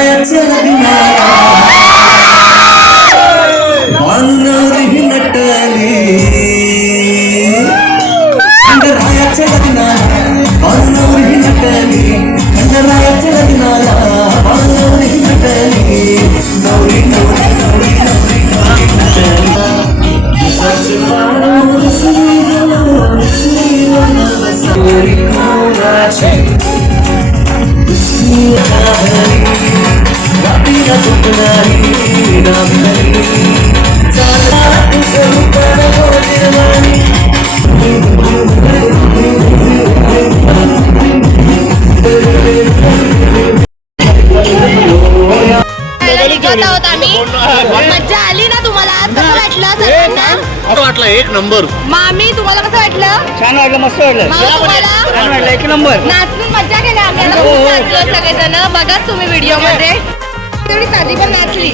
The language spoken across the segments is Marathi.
या Tonight, I'm ready. एक नंबर. मामी तुम्हाला कसं वाटलं? छान वाटलं मस्त वाटलं. मामा तुम्हाला? छान वाटलं एक नंबर. नाचून मज्जा केली आम्ही. आता खूप नाचलो सगळेजण. बघा तुम्ही व्हिडिओमध्ये तेवढी साधी पण नाचली.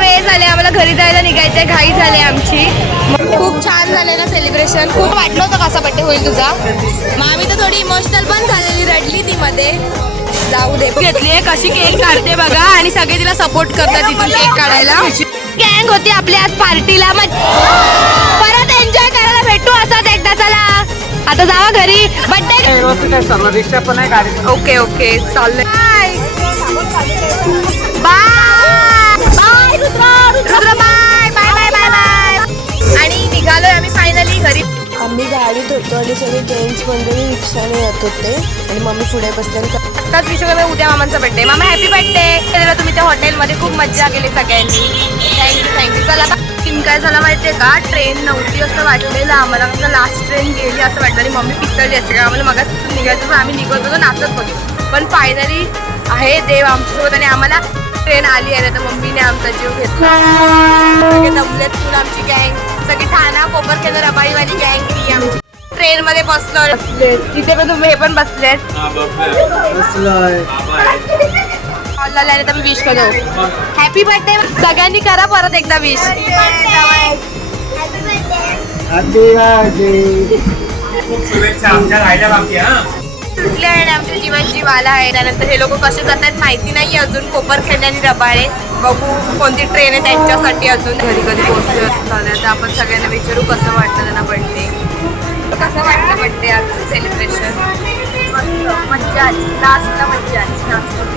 हे झाले आम्हाला घरी जायला निघायचंय. घाई झाली आमची. खूप छान झाले ना सेलिब्रेशन खूप वाटलं होतं कसा बड्डे होईल तुझा. मामी तर थोडी इमोशनल पण झालेली रडली ती मध्ये जाऊ दे. घेतली कशी केक काढते बघा. आणि सगळे तिला सपोर्ट करतात तिथून केक काढायला. गँग होती आपली आज पार्टीला. मग परत एन्जॉय करायला भेटू असंच एकदा चला. आता जावा घरी. बड्डे रिक्षा पण आहे गाडी ओके ओके चाललंय गाडीत सगळे जेंट्स मंडळी रिक्षाने येत होते आणि मम्मी पुढे बसले आणि विषय विश्वकर्मा उद्या मामांचा बड्डे मामा हॅपी बर्थडे तुम्ही त्या हॉटेलमध्ये खूप मज्जा केली सगळ्यांनी. थँक्यू थँक्यू चला किम काय झालं माहितीये का? ट्रेन नव्हती असं वाटलेलं. आम्हाला कसं लास्ट ट्रेन गेली असं वाटलं आणि मम्मी पिसळली असते का आम्हाला मगाच निघायचं पण आम्ही निघत होतो नाचत होतो. पण फायनली आहे देव आमच्यासोबत आणि आम्हाला ट्रेन आली आहे. तर मम्मीने आमचा जीव घेतला. सगळे दमलेत तुला आमची गँग सगळी ठाणा कोपर केलं रबाईवाली गँग ही आमची. ट्रेन मध्ये बसलो तिथे पण तुम्ही हे पण बसलेत. कॉल आल्याने तर मी विश करतो. हॅपी बर्थडे सगळ्यांनी करा परत एकदा विश सुटले आणि आमच्या जीवन जीवाला आहे. त्यानंतर हे लोक कसे जात आहेत माहिती नाही अजून. कोपर खेळणे आणि रबाळे. बघू कोणती ट्रेन आहे त्यांच्यासाठी अजून. घरी कधी पोहोचले तर आपण सगळ्यांना विचारू कसं वाटतं त्यांना बर्थडे कसं वाटतं बर्थडे आजचं सेलिब्रेशन मज्जा आली. लास्टला मज्जा आली.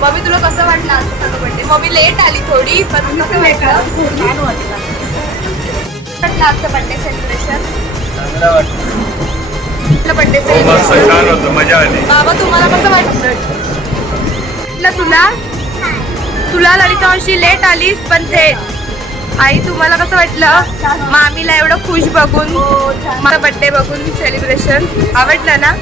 मम्मी तुला कसं वाटलं आजचं सगळं बर्थडे मम्मी लेट आली थोडी पण कसं वाटलं? छान वाटलं. वाटलं आजचं बर्थडे सेलिब्रेशन बर्थडे सेलिब्रेशन छान होतं मजा आली. बाबा तुम्हाला कसं वाटतं वाटलं तुला? तुला ललिता मावशी लेट आलीस पण ते आई तुम्हाला कसं वाटलं? मामीला एवढं खुश बघून माझा बर्थडे बघून सेलिब्रेशन आवडलं ना?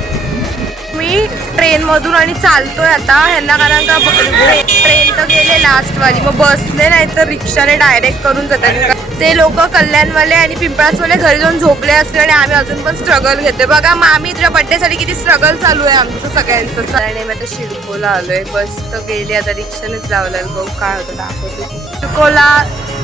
मी ट्रेन मधून आणि चालतोय आता. ह्यांना कारण का ट्रेन तर गेले लास्ट वाली. मग बसले नाही तर रिक्षाने डायरेक्ट करून जातात. ते लोक कल्याणवाले आणि पिंपळासवाले घरी जाऊन झोपले असतील आणि आम्ही अजून पण स्ट्रगल घेतोय. बघा मामी तुझ्या birthday साठी किती स्ट्रगल चालू आहे आमचं सगळ्यांचं. आणि मी आता शिडकोला आलोय. बस तर गेली आता रिक्षानेच लावलं बघ काय होतं दाखवते. शिडकोला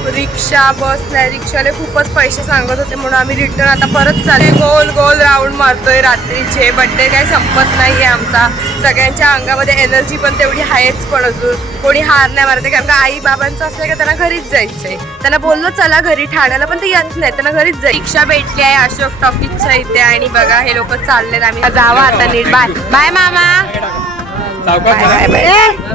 रिक्षा बस नाही रिक्षाने खूपच पैसे सांगत होते म्हणून आम्ही रिटर्न आता परत चालले गोल गोल राऊंड मारतोय रात्रीचे. बड्डे काही संपत नाहीये आमचा. सगळ्यांच्या अंगामध्ये एनर्जी पण तेवढी आहेच पण अजून. कोणी हार नाही मारते कारण का आई बाबांचं असलं का त्यांना घरीच जायचंय. त्यांना बोललो चला घरी ठाण्याला. पण ते येत नाही त्यांना घरीच जाय रिक्षा भेटली आहे अशोक टॉकीजच्या इथे आणि बघा हे लोक चाललेत. आम्ही जावा आता नीट. बाय बाय मामा. बाय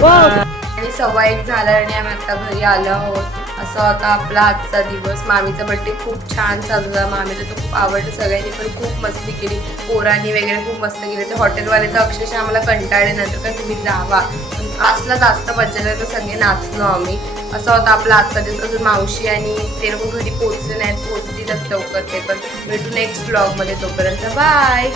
बाय सव्वा एक झाला आणि आम्ही आता घरी आलो आहोत. असं होता आपला आजचा दिवस. मामीचा बड्डे खूप छान चालला. मामीला तर खूप आवडलं सगळ्यांनी पण खूप मस्ती केली. पोरांनी वगैरे खूप मस्त केली. तर हॉटेलवाले तर अक्षरशः आम्हाला कंटाळले नंतर का तुम्ही जावा. असला जास्त मजा तर सगळे नाचलो आम्ही. असं होता आपला आजचा दिवस अजून मावशी आणि ते लोक घरी पोचले नाहीत पोचतीलच लवकर ते पण. भेटू नेक्स्ट ब्लॉगमध्ये तोपर्यंत. बाय